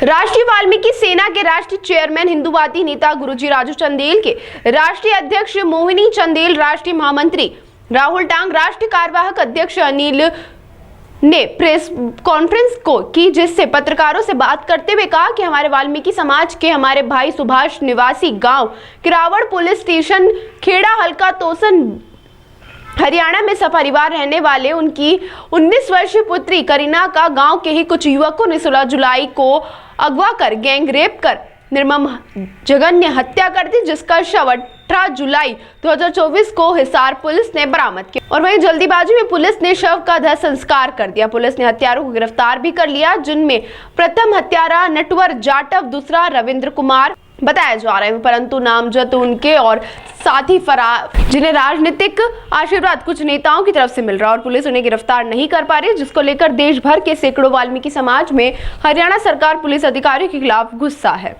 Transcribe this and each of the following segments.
राष्ट्रीय वाल्मीकि सेना के राष्ट्रीय चेयरमैन हिंदूवादी नेता गुरुजी राजू चंदेल के राष्ट्रीय अध्यक्ष मोहिनी चंदेल, राष्ट्रीय महामंत्री राहुल डांग, राष्ट्रीय कार्यवाहक अध्यक्ष अनिल ने प्रेस कॉन्फ्रेंस को की, जिससे पत्रकारों से बात करते हुए कहा कि हमारे वाल्मीकि समाज के हमारे भाई सुभाष निवासी गांव किरावड़ पुलिस स्टेशन खेड़ा हल्का तोसन हरियाणा में सपरिवार रहने वाले उनकी 19 वर्षीय पुत्री करीना का गांव के ही कुछ युवकों ने 16 जुलाई को अगवा कर गैंग रेप कर निर्मम जघन्य हत्या कर दी, जिसका शव 18 जुलाई 2024 को हिसार पुलिस ने बरामद किया और वहीं जल्दीबाजी में पुलिस ने शव का दाह संस्कार कर दिया। पुलिस ने हत्यारों को गिरफ्तार भी कर लिया, जिनमें प्रथम हत्यारा नटवर जाटव, दूसरा रविंद्र कुमार बताया जा रहा है, परंतु नामजद उनके और साथी फरार, जिन्हें राजनीतिक आशीर्वाद कुछ नेताओं की तरफ से मिल रहा और पुलिस उन्हें गिरफ्तार नहीं कर पा रही, जिसको लेकर देश भर के सैकड़ों वाल्मीकि समाज में हरियाणा सरकार पुलिस अधिकारियों के खिलाफ गुस्सा है।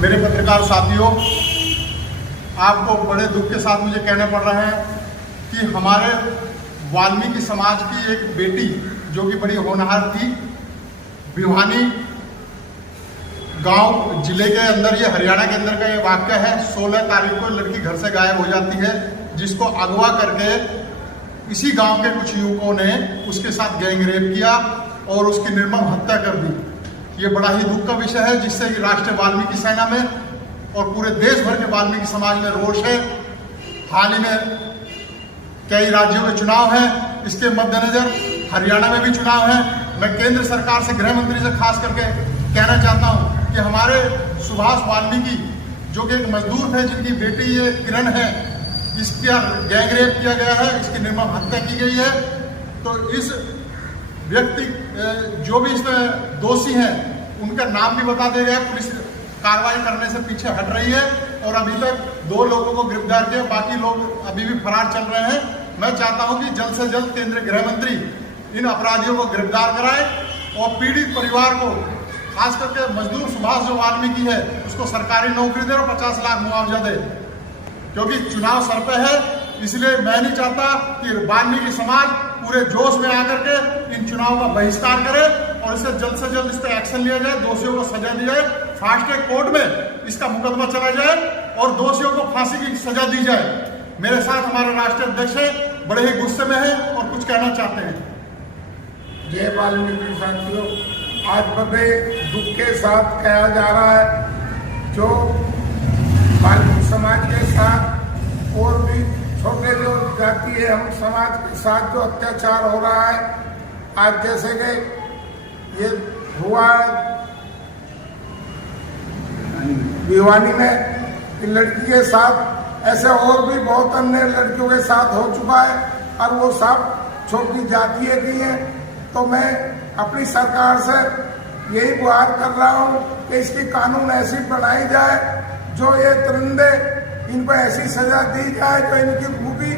मेरे पत्रकार साथियों, आपको बड़े दुख के साथ मुझे कहना पड़ रहा है कि हमारे वाल्मीकि समाज की एक बेटी जो कि बड़ी होनहार थी, भिवानी गांव जिले के अंदर, ये हरियाणा के अंदर का ये वाक्य है। 16 तारीख को लड़की घर से गायब हो जाती है, जिसको अगवा करके इसी गांव के कुछ युवकों ने उसके साथ गैंग रेप किया और उसकी निर्मम हत्या कर दी। ये बड़ा ही दुख का विषय है, जिससे कि राष्ट्रीय वाल्मीकि सेना में और पूरे देश भर के वाल्मीकि समाज में रोष है। हाल ही में कई राज्यों में चुनाव है, इसके मद्देनजर हरियाणा में भी चुनाव है। मैं केंद्र सरकार से, गृह मंत्री से खास करके कहना चाहता हूं कि हमारे सुभाष वाल्मीकि जो कि एक मजदूर थे, जिनकी बेटी ये किरण है, इसका गैंग रेप किया गया है, इसकी निर्मम हत्या की गई है। तो इस व्यक्ति जो भी इसमें दोषी हैं उनका नाम भी बता दिया गया। पुलिस कार्रवाई करने से पीछे हट रही है और अभी तक 2 लोगों को गिरफ्तार किया, बाकी लोग अभी भी फरार चल रहे हैं। मैं चाहता हूं कि जल्द से जल्द केंद्रीय गृह मंत्री इन अपराधियों को गिरफ्तार कराए और पीड़ित परिवार को, खास करके मजदूर सुभाष जो वाल्मीकि है, उसको सरकारी नौकरी दे और 50 लाख मुआवजा दे, क्योंकि चुनाव सर पे है। इसलिए मैं नहीं चाहता कि वाल्मीकि समाज पूरे जोश में आकर के इन चुनावों का बहिष्कार करे और इसे जल्द से जल्द इस पर एक्शन लिया जाए, दोषियों को सजा दी जाए, फास्ट ट्रैक कोर्ट में इसका मुकदमा चला जाए और दोषियों को फांसी की सजा दी जाए। मेरे साथ हमारे राष्ट्रीय अध्यक्ष है, बड़े ही गुस्से में है और कुछ कहना चाहते हैं। जय वाल्मीकि साथियों, आज बड़े दुख के साथ कहा जा रहा है जो वाल्मीकि समाज के साथ और भी छोटे जो जाति है हम समाज के साथ जो अत्याचार हो रहा है। आज जैसे कि ये हुआ भिवानी में लड़की के साथ, ऐसे और भी बहुत अन्य लड़कियों के साथ हो चुका है और वो सब छोटी जातियों की हैं। तो मैं अपनी सरकार से यही गुहार कर रहा हूँ कि इसकी कानून ऐसी बनाई जाए जो ये दरिंदे, इनको ऐसी सजा दी जाए जो इनकी खूबी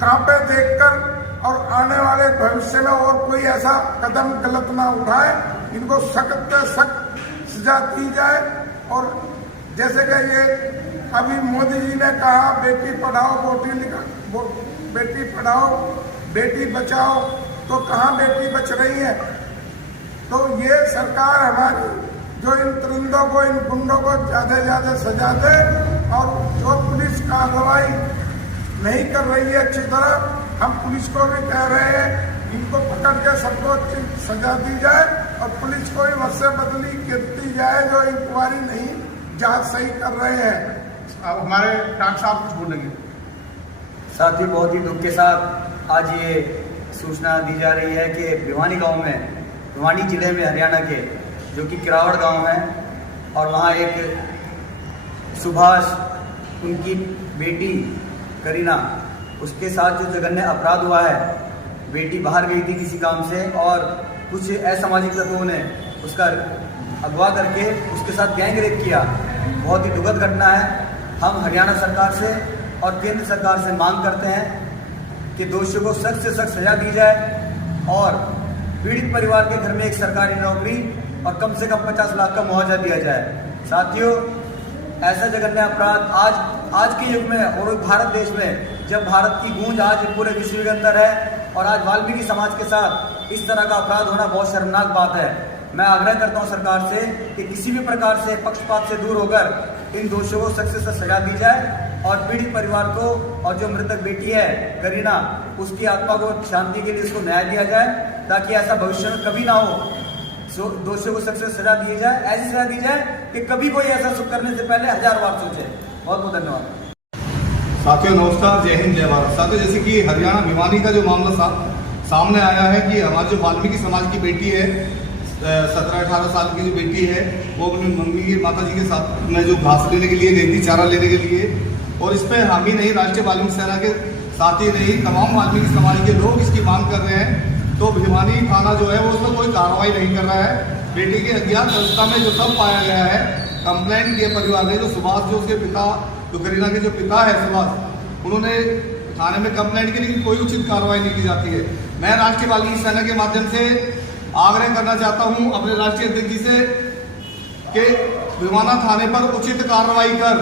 कांपे देखकर और आने वाले भविष्य में और कोई ऐसा कदम गलत ना उठाए, इनको सख्त से सख्त सजा दी जाए। और जैसे कि ये अभी मोदी जी ने कहा बेटी पढ़ाओ बेटी पढ़ाओ बेटी बचाओ, तो कहाँ बेटी बच रही है। तो ये सरकार हमारी जो इन दरिंदों को, इन गुंडों को ज्यादा से ज्यादा सजा दे और जो पुलिस कार्रवाई नहीं कर रही है अच्छी तरह, हम पुलिस को भी कह रहे हैं इनको पकड़ के सबको अच्छी सजा दी जाए और पुलिस को भी वैसे बदली गिरती जाए जो इंक्वायरी नहीं जांच सही कर रहे हैं। अब हमारे डॉक्टर साहब कुछ बोलेंगे। साथ ही बहुत ही दुख के साथ आज ये सूचना दी जा रही है कि भिवानी गांव में, भिवानी जिले में हरियाणा के, जो कि किरावड़ गांव है, और वहाँ एक सुभाष, उनकी बेटी करीना, उसके साथ जो जघन्य अपराध हुआ है। बेटी बाहर गई थी किसी काम से और कुछ असामाजिक तत्वों ने उसका अगवा करके उसके साथ गैंग रेप किया। बहुत ही दुखद घटना है। हम हरियाणा सरकार से और केंद्र सरकार से मांग करते हैं कि दोषियों को सख्त से सख्त सजा दी जाए और पीड़ित परिवार के घर में एक सरकारी नौकरी और कम से कम 50 लाख का मुआवजा दिया जाए। साथियों, ऐसा जघन्य अपराध आज के युग में और भारत देश में, जब भारत की गूंज आज पूरे विश्व के अंदर है और आज वाल्मीकि समाज के साथ इस तरह का अपराध होना बहुत शर्मनाक बात है। मैं आग्रह करता हूं सरकार से कि किसी भी प्रकार से पक्षपात से दूर होकर इन दोषियों को सख्त से सजा दी जाए और पीड़ित परिवार को और जो मृतक बेटी है करीना, उसकी आत्मा को शांति के लिए इसको न्याय दिया जाए, ताकि ऐसा भविष्य में कभी ना हो। दोषियों को सख्त से सजा दी जाए, ऐसी सजा दी जाए कि कभी कोई ऐसा सुख करने से पहले 1000 बार सोचे। बहुत बहुत धन्यवाद। साथियों नमस्कार, जय हिंद, जय भारत। साथियों, जैसे कि हरियाणा भिवानी का जो मामला सामने आया है कि हमारे जो वाल्मीकि समाज की बेटी है, 17-18 साल की जो बेटी है, वो अपनी मम्मी की माता जी के साथ में जो घास लेने के लिए गई थी, चारा लेने के लिए, और इस पर हम ही नहीं, राष्ट्रीय वाल्मीकि सेना के साथ ही नहीं, तमाम वाल्मीकि समाज के लोग इसकी मांग कर रहे हैं। तो भिवानी थाना जो है वो उसमें कोई कार्रवाई नहीं कर रहा है। बेटी की अज्ञात अवस्था में जो सब पाया गया है, कंप्लेंट किए परिवार ने, जो सुभाष, जो उसके पिता, जो करीना के जो पिता है सुभाष, उन्होंने थाने में कंप्लेंट की, लेकिन कोई उचित कार्रवाई नहीं की जाती है। मैं राष्ट्रीय वाल्मीकि सेना के माध्यम से आग्रह करना चाहता हूं अपने राष्ट्रीय अध्यक्ष जी से कि भिवाना थाने पर उचित कार्रवाई कर